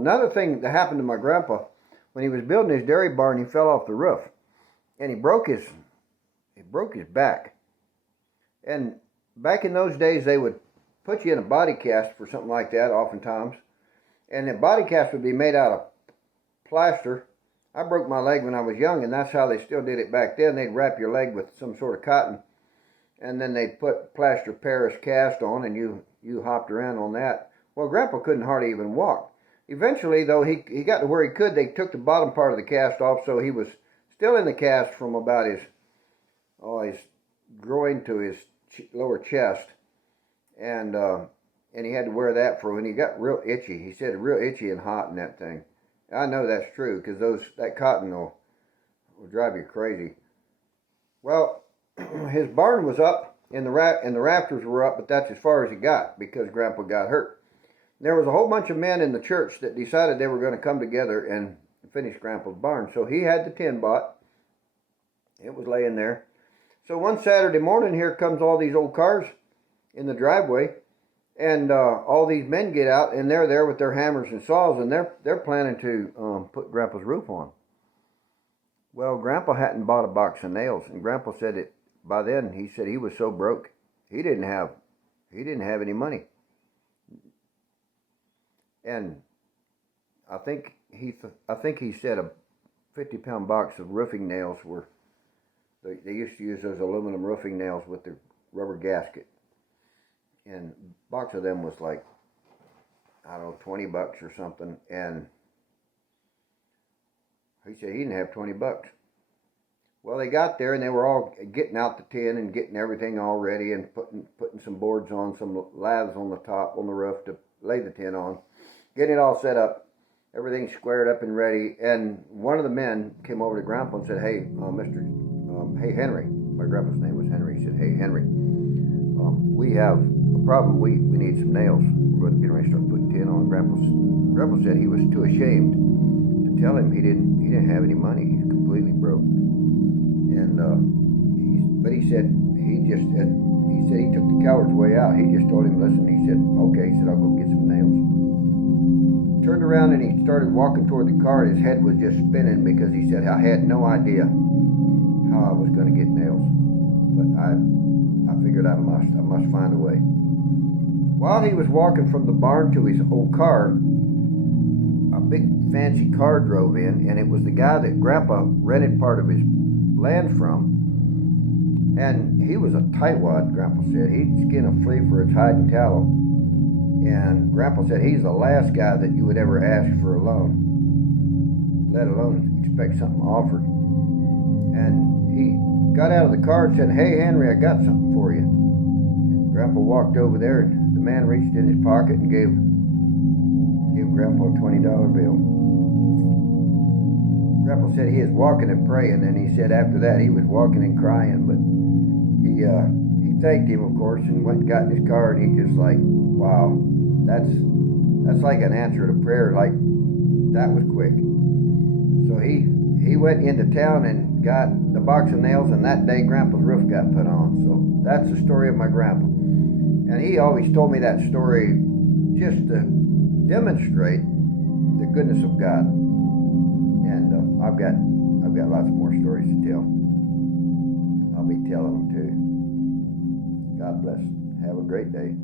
another thing that happened to my grandpa, when he was building his dairy barn, he fell off the roof, and he broke his back. And back in those days, they would put you in a body cast for something like that, oftentimes, and the body cast would be made out of plaster. I broke my leg when I was young, and that's how they still did it back then. They'd wrap your leg with some sort of cotton, and then they'd put plaster Paris cast on, and you hopped around on that. Well, Grandpa couldn't hardly even walk. Eventually, though, he got to where he could. They took the bottom part of the cast off, so he was still in the cast from about his groin to his lower chest, and he had to wear that for when he got real itchy. He said real itchy and hot in that thing. I know that's true because that cotton will drive you crazy. Well, his barn was up and the rafters were up, but that's as far as he got because Grandpa got hurt. There was a whole bunch of men in the church that decided they were going to come together and finish Grandpa's barn. So he had the tin bought. It was laying there. So one Saturday morning, here comes all these old cars in the driveway, and all these men get out, and they're there with their hammers and saws, and they're planning to put Grandpa's roof on. Well, Grandpa hadn't bought a box of nails, and Grandpa said that by then he said he was so broke he didn't have any money. And I think he said a 50-pound box of roofing nails were. They used to use those aluminum roofing nails with the rubber gasket, and a box of them was like, I don't know, $20 or something. And he said he didn't have $20. Well, they got there and they were all getting out the tin and getting everything all ready and putting some boards on, some laths on the top on the roof to lay the tin on, getting it all set up, everything squared up and ready. And one of the men came over to Grandpa and said, "Hey, hey Henry," my grandpa's name was Henry. He said, "Hey Henry, we have a problem. We need some nails. We're going to get ready to start putting tin on." Grandpa said he was too ashamed to tell him he didn't have any money. He's completely broke. And but he said he took the coward's way out. He just told him, "Listen," he said, "Okay." He said, "I'll go get some nails." Turned around and he started walking toward the car. His head was just spinning because he said, "I had no idea how I was going to get nails, but I figured I must find a way." While he was walking from the barn to his old car, a big fancy car drove in, and it was the guy that Grandpa rented part of his land from. And he was a tightwad, Grandpa said. He'd skin a flea for its hide and tallow. And Grandpa said he's the last guy that you would ever ask for a loan, let alone expect something offered. And he got out of the car and said, "Hey, Henry, I got something for you." And Grandpa walked over there, and the man reached in his pocket and gave Grandpa a $20 bill. Grandpa said he was walking and praying, and he said after that he was walking and crying, but he thanked him, of course, and went and got in his car, and he just like, wow, that's like an answer to prayer, like that was quick. So he went into town and got the box of nails, and that day Grandpa's roof got put on. So that's the story of my grandpa. And he always told me that story just to demonstrate the goodness of God. And I've got lots more stories to tell. I'll be telling them too. God bless. Have a great day.